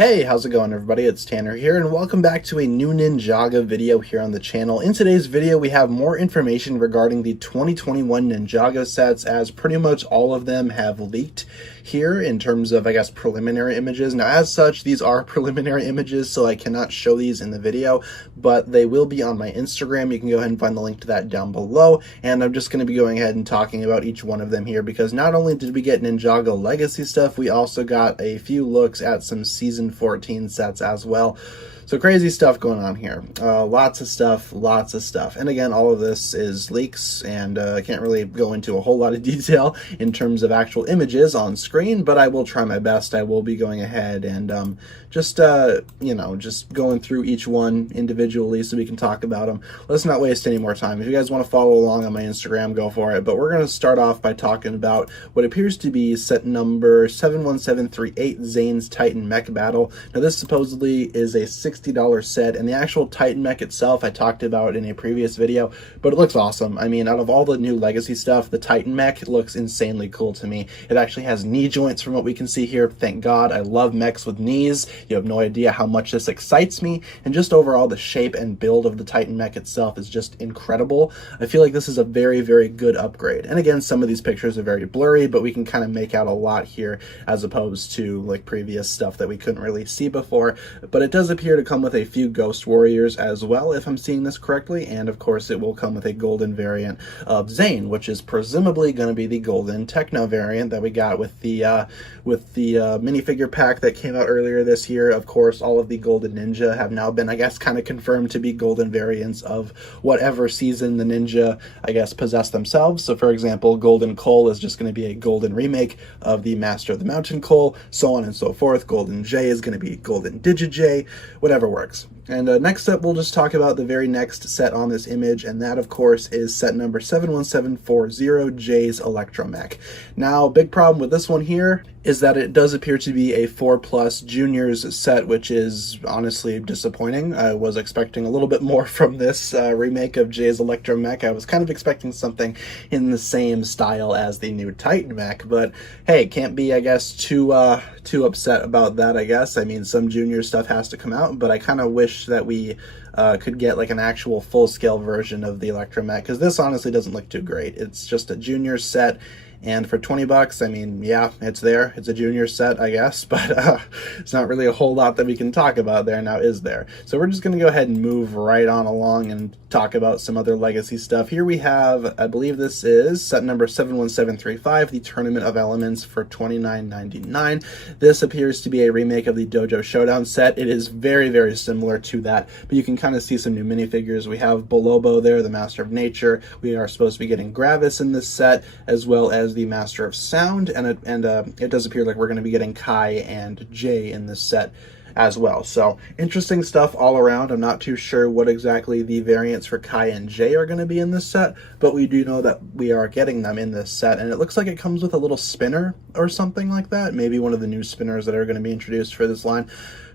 Hey, how's it going everybody? It's Tanner here and welcome back to a new Ninjago video here on the channel. In today's video we have more information regarding the 2021 Ninjago sets, as pretty much all of them have leaked here in terms of, I guess, preliminary images. Now as such, these are preliminary images, so I cannot show these in the video, but they will be on my Instagram. You can go ahead and find the link to that down below, and I'm just going to be going ahead and talking about each one of them here because not only did we get Ninjago Legacy stuff, we also got a few looks at some Season 14 sets as well. So crazy stuff going on here. Lots of stuff. And again, all of this is leaks, and I can't really go into a whole lot of detail in terms of actual images on screen, but I will try my best. I will be going ahead and just going through each one individually so we can talk about them. Let's not waste any more time. If you guys want to follow along on my Instagram, go for it. But we're going to start off by talking about what appears to be set number 71738, Zane's Titan Mech Battle. Now this supposedly is a $60 set, and the actual Titan Mech itself I talked about in a previous video, but it looks awesome. I mean, out of all the new Legacy stuff, the Titan Mech looks insanely cool to me. It actually has knee joints from what we can see here. Thank God. I love mechs with knees. You have no idea how much this excites me, and just overall the shape and build of the Titan Mech itself is just incredible. I feel like this is a very, very good upgrade. And again, some of these pictures are very blurry, but we can kind of make out a lot here as opposed to like previous stuff that we couldn't really see before. But it does appear to come with a few Ghost Warriors as well, if I'm seeing this correctly, and of course it will come with a golden variant of Zane, which is presumably going to be the golden Techno variant that we got with the minifigure pack that came out earlier this year. Of course, all of the golden ninja have now been, I guess, kind of confirmed to be golden variants of whatever season the ninja, I guess, possess themselves. So for example, Golden Cole is just going to be a golden remake of the Master of the Mountain Cole, so on and so forth. Golden J is going to be Golden Digi-J, whatever works. And next up, we'll just talk about the very next set on this image, and that, of course, is set number 71740, J's Electromag. Now, big problem with this one here is that it does appear to be a 4+ Juniors set, which is honestly disappointing. I was expecting a little bit more from this remake of J's Electromag. I was kind of expecting something in the same style as the new Titan Mech, but hey, can't be, I guess, too upset about that, I guess. I mean, some Junior stuff has to come out, but I kind of wish that we could get like an actual full-scale version of the Electromag, because this honestly doesn't look too great. It's just a Junior set, and for 20 bucks, I mean, yeah, it's there. It's a Junior set, I guess, but it's not really a whole lot that we can talk about there now, is there? So we're just going to go ahead and move right on along and talk about some other Legacy stuff. Here we have, I believe this is set number 71735, the Tournament of Elements for $29.99. This appears to be a remake of the Dojo Showdown set. It is very, very similar to that, but you can kind of see some new minifigures. We have Bolobo there, the Master of Nature. We are supposed to be getting Gravis in this set, as well as the Master of Sound, and it does appear like we're going to be getting Kai and Jay in this set as well. So interesting stuff all around. I'm not too sure what exactly the variants for Kai and Jay are going to be in this set, but we do know that we are getting them in this set, and it looks like it comes with a little spinner or something like that. Maybe one of the new spinners that are going to be introduced for this line.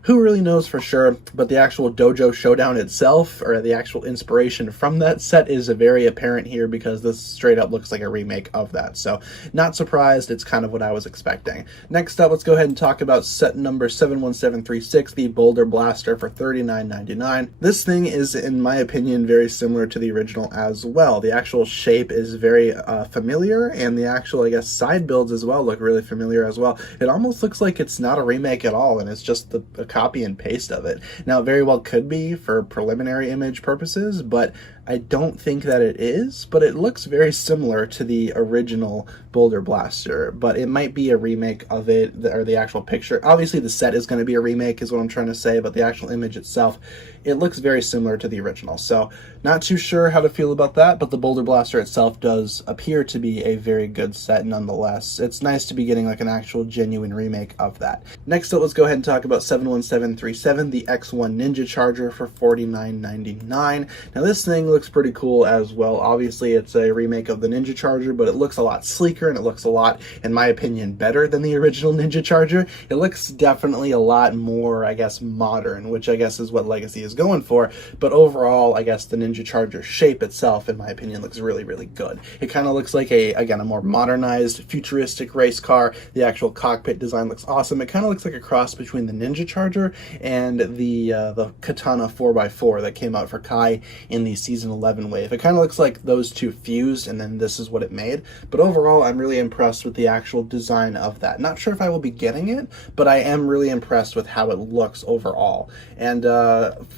Who really knows for sure, but the actual Dojo Showdown itself, or the actual inspiration from that set, is very apparent here because this straight up looks like a remake of that. So not surprised, it's kind of what I was expecting. Next up, let's go ahead and talk about set number 71736, the Boulder Blaster for $39.99. This thing is, in my opinion, very similar to the original as well. The actual shape is very familiar, and the actual, I guess, side builds as well look really familiar as well. It almost looks like it's not a remake at all, and it's just a copy and paste of it. Now, it very well could be for preliminary image purposes, but I don't think that it is, but it looks very similar to the original Boulder Blaster, but it might be a remake of it, or the actual picture. Obviously, the set is going to be a remake is what I'm trying to say, but the actual image itself, it looks very similar to the original. So not too sure how to feel about that, but the Boulder Blaster itself does appear to be a very good set nonetheless. It's nice to be getting like an actual genuine remake of that. Next up, let's go ahead and talk about 71737, the X1 Ninja Charger for $49.99. Now this thing looks pretty cool as well. Obviously, it's a remake of the Ninja Charger, but it looks a lot sleeker and it looks a lot, in my opinion, better than the original Ninja Charger. It looks definitely a lot more, I guess, modern, which I guess is what Legacy is going for. But overall, I guess the Ninja Charger shape itself, in my opinion, looks really, really good. It kind of looks like again, a more modernized, futuristic race car. The actual cockpit design looks awesome. It kind of looks like a cross between the Ninja Charger and the Katana 4x4 that came out for Kai in the Season 11 wave. It kind of looks like those two fused, and then this is what it made. But overall, I'm really impressed with the actual design of that. Not sure if I will be getting it, but I am really impressed with how it looks overall. And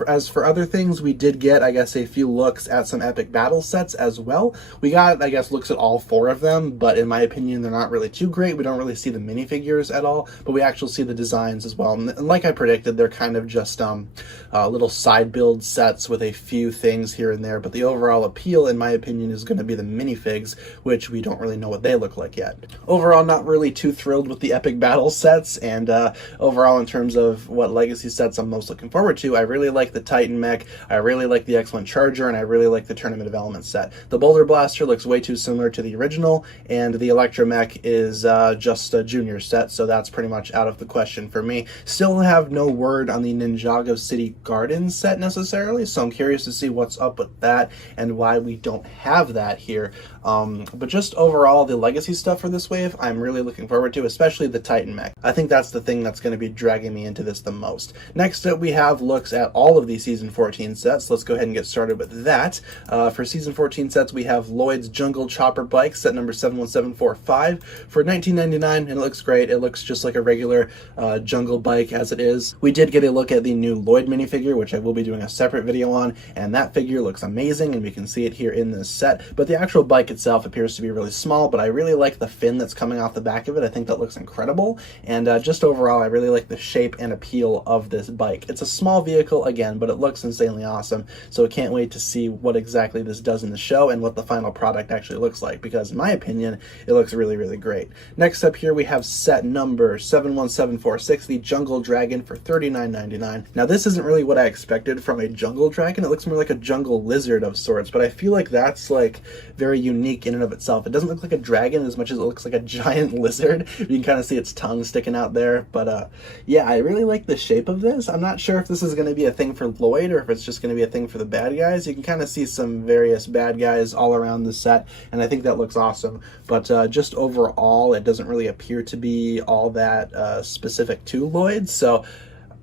as for other things, we did get, I guess, a few looks at some epic battle sets as well. We got, I guess, looks at all 4 of them, but in my opinion, they're not really too great. We don't really see the minifigures at all, but we actually see the designs as well. And like I predicted, they're kind of just little side build sets with a few things here and there, but the overall appeal, in my opinion, is going to be the minifigs, which we don't really know what they look like yet. Overall, not really too thrilled with the epic battle sets, and overall, in terms of what Legacy sets I'm most looking forward to, I really like the Titan Mech, I really like the Excellent Charger, and I really like the Tournament of Elements set. The Boulder Blaster looks way too similar to the original, and the Electromag is just a junior set, so that's pretty much out of the question for me. Still have no word on the Ninjago City Garden set necessarily, so I'm curious to see what's up with that and why we don't have that here. But just overall, the Legacy stuff for this wave, I'm really looking forward to, especially the Titan Mech. I think that's the thing that's going to be dragging me into this the most. Next up, we have looks at all of the Season 14 sets. Let's go ahead and get started with that. For Season 14 sets, we have Lloyd's Jungle Chopper Bike, set number 71745 for $19.99, and it looks great. It looks just like a regular jungle bike as it is. We did get a look at the new Lloyd minifigure, which I will be doing a separate video on, and that figure looks amazing, and we can see it here in this set. But the actual bike itself appears to be really small, but I really like the fin that's coming off the back of it. I think that looks incredible, and just overall, I really like the shape and appeal of this bike. It's a small vehicle, again, but it looks insanely awesome, so I can't wait to see what exactly this does in the show and what the final product actually looks like, because in my opinion, it looks really, really great. Next up here, we have set number 71746, the Jungle Dragon, for $39.99. Now, this isn't really what I expected from a jungle dragon. It looks more like a jungle lizard of sorts, but I feel like that's like very unique in and of itself. It doesn't look like a dragon as much as it looks like a giant lizard. You can kind of see its tongue sticking out there, but yeah, I really like the shape of this. I'm not sure if this is going to be a thing for Lloyd or if it's just going to be a thing for the bad guys. You can kind of see some various bad guys all around the set, and I think that looks awesome, but just overall, it doesn't really appear to be all that specific to Lloyd, so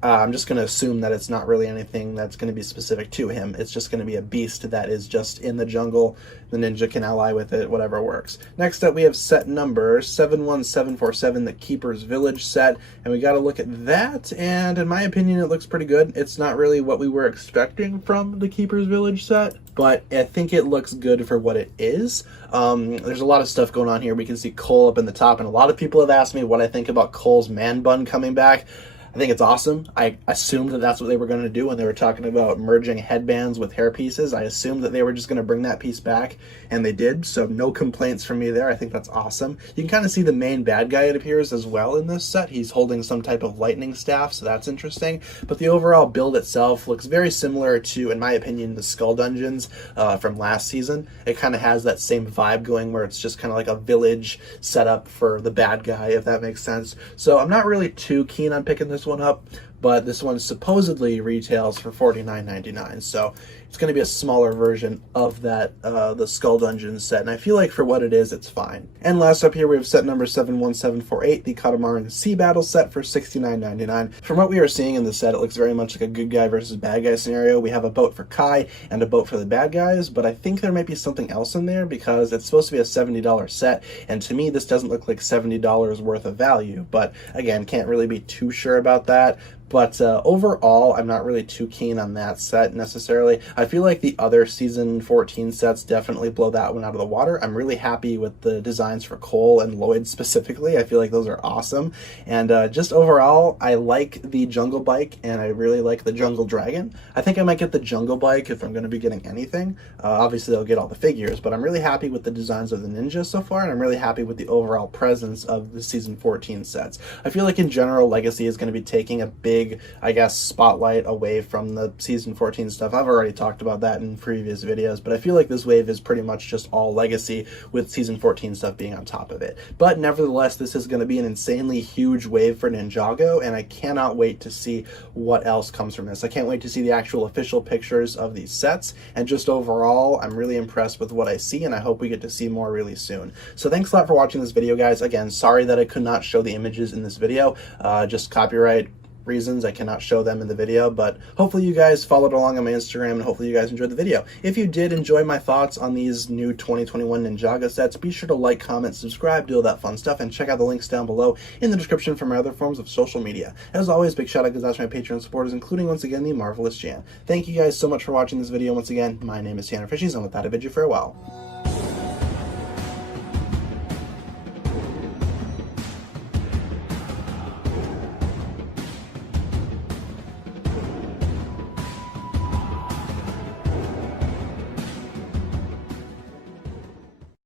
I'm just going to assume that it's not really anything that's going to be specific to him. It's just going to be a beast that is just in the jungle. The ninja can ally with it, whatever works. Next up, we have set number 71747, the Keeper's Village set, and we got to look at that, and in my opinion, it looks pretty good. It's not really what we were expecting from the Keeper's Village set, but I think it looks good for what it is. There's a lot of stuff going on here. We can see Cole up in the top, and a lot of people have asked me what I think about Cole's man bun coming back. I think it's awesome. I assumed that that's what they were going to do when they were talking about merging headbands with hair pieces. I assumed that they were just going to bring that piece back, and they did, so no complaints from me there. I think that's awesome. You can kind of see the main bad guy, it appears, as well in this set. He's holding some type of lightning staff, so that's interesting. But the overall build itself looks very similar to, in my opinion, the Skull Dungeons from last season. It kind of has that same vibe going where it's just kind of like a village setup for the bad guy, if that makes sense. So I'm not really too keen on picking this one up, but this one supposedly retails for $49.99, so it's going to be a smaller version of that, the Skull Dungeon set, and I feel like for what it is, it's fine. And last up here, we have set number 71748, the Catamaran Sea Battle set for $69.99. From what we are seeing in the set, it looks very much like a good guy versus bad guy scenario. We have a boat for Kai and a boat for the bad guys, but I think there might be something else in there because it's supposed to be a $70 set, and to me, this doesn't look like $70 worth of value, but again, can't really be too sure about that. But overall, I'm not really too keen on that set necessarily. I feel like the other Season 14 sets definitely blow that one out of the water. I'm really happy with the designs for Cole and Lloyd specifically. I feel like those are awesome. And just overall, I like the Jungle Bike and I really like the Jungle Dragon. I think I might get the Jungle Bike if I'm going to be getting anything. Obviously, I'll get all the figures, but I'm really happy with the designs of the ninja so far, and I'm really happy with the overall presence of the Season 14 sets. I feel like in general, Legacy is going to be taking a big big, I guess, spotlight away from the Season 14 stuff. I've already talked about that in previous videos, but I feel like this wave is pretty much just all legacy, with Season 14 stuff being on top of it. But nevertheless, this is going to be an insanely huge wave for Ninjago, and I cannot wait to see what else comes from this. I can't wait to see the actual official pictures of these sets, and just overall, I'm really impressed with what I see, and I hope we get to see more really soon. So thanks a lot for watching this video, guys. Again, sorry that I could not show the images in this video, just copyright reasons I cannot show them in the video, but hopefully you guys followed along on my Instagram, and hopefully you guys enjoyed the video. If you did enjoy my thoughts on these new 2021 Ninjago sets, be sure to like, comment, subscribe, do all that fun stuff, and check out the links down below in the description for my other forms of social media. As always, big shout out goes out to my Patreon supporters, including once again the marvelous Jan. Thank you guys so much for watching this video. Once again, my name is TannerFishies, and with that I bid you farewell.